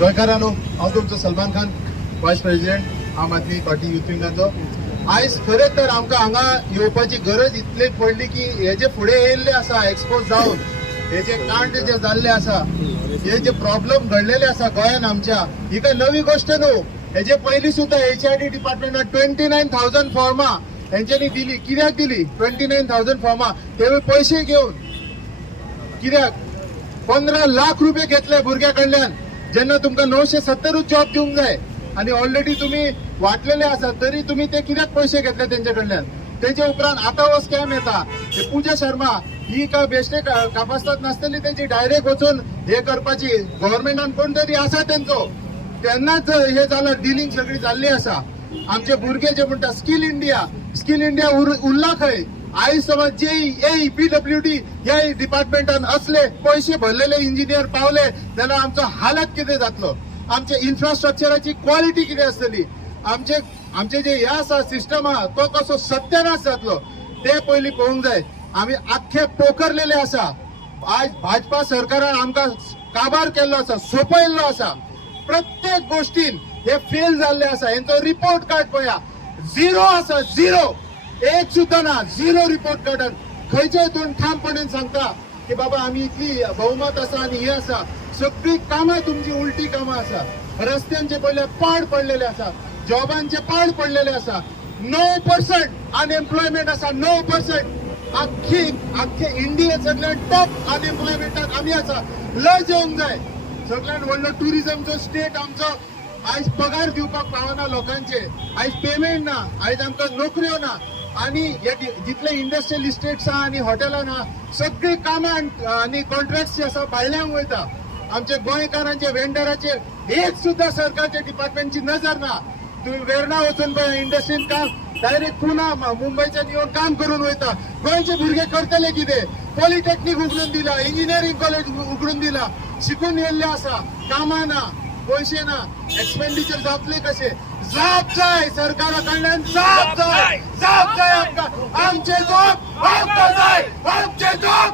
गोंयकारांनो, हांव तुमचो सलमान खान, वायस प्रेसिडेंट आम आदमी पार्टी युथ विंगाचो. आयज खरें तर आमकां हांगा येवपाची गरज इतली पडली की हे जे फुडें येयल्ले आसा एक्सपोज जावन, हे जे कांड जे जाल्ले आसा, हे जे प्रॉब्लेम घडलेले आसा गोंयान आमच्या, ही काय नवी गोष्ट न्हू. हेजे पयलीं सुद्दां HRD डिपार्टमेंटान 29,000 फॉर्मां हेंच्यांनी दिली. कित्याक दिली 29,000 फॉर्मां? ते पयशे घेवन. कित्याक 15 लाख रुपये घेतले भुरग्या कडल्यान, जेन्ना तुमकां 970 जॉब दिवंक जाय आणि ऑलरेडी तुम्ही वाटलेले आसा, तरी तुम्ही ते कित्याक पयशे घेतले तेंचे कडल्यान? तेजे उपरांत आता हो स्कॅम येता. पूजा शर्मा ही का बेश्टे कापासतात नासतली, त्यांची डायरेक्ट वचून हे करपाची गव्हर्नमेंटान कोण तरी आसा त्यांचो, तेन्नाच हे जालां. डिलिंग सगळी जाल्ली आसा. आमचे भुरगे जे म्हणटा स्किल इंडिया उरला खंय? आयज समज JEE PWD ह्या डिपार्टमेंटान असले पैसे भरलेले इंजिनियर पावले जाल्यार आमचो हालत कितें जातलो? आमचे इन्फ्रास्ट्रक्चराची क्वालिटी कितें आसतली? आमचे जे हे आसा सिस्टम आहा तो कसो सत्यानाश जातलो ते पयलीं पळोवंक जाय. आमी आख्खे पोखरलेले आसा. आज भाजपा सरकारान आमकां काबार केल्लो आसा, सोपयल्लो आसा. प्रत्येक गोष्टीन हे फेल जाल्ले आसा. हेंचो रिपोर्ट कार्ड पळया, झिरो आसा, झिरो. एक सुद्धा ना, झिरो रिपोर्ट कार्डान. खंयचे दोन ठामपणेन सांगता की बाबा आमी इतली बहुमत आसा आणि हे आसा. सगळी कामां तुमची उलटी कामां आसा. रस्त्यांचे पयले पाड पडलेले आसा, जॉबांचे पाड पडलेले आसा. 9% अनएम्प्लॉयमेंट आसा, 9%. आख्खे इंडियेत सगळ्यात टॉप अनएम्प्लॉयमेंटाक आमी आसा. लज येवंक जाय. सगळ्यात व्हडलो टुरिझमचो स्टेट आमचो. आयज पगार दिवपाक पावना लोकांचे, आयज पेमेंट ना, आयज आमकां नोकऱ्यो ना. आणि जितले इंडस्ट्रियल इस्टेट्स आहा आणि हॉटेलां आहा, सगळी कामां आणि कॉन्ट्रॅक्ट्स जे आसा भायल्यांक वयता. आमचे गोंयकारांचे वेंडराचेर एक सुद्धा सरकारच्या डिपार्टमेंटची नजर ना. तुम्ही वेर्णा वचून पळय इंडस्ट्रीन काम, डायरेक्ट पुना मुंबईच्यान येवन काम करून वयता. गोंयचे भुरगे करतले कितें? पॉलिटेक्निक उगडून दिला, इंजिनियरिंग कॉलेज उगडून दिला. शिकून येयल्ले आसा, कामां ना, पैसे ना, एक्सपेंडिचर जातले कशे? जाप जाय सरकारा कडल्यान, जाप जाय आमकां. आमचे जॉब आमकां जाय, आमचे जॉब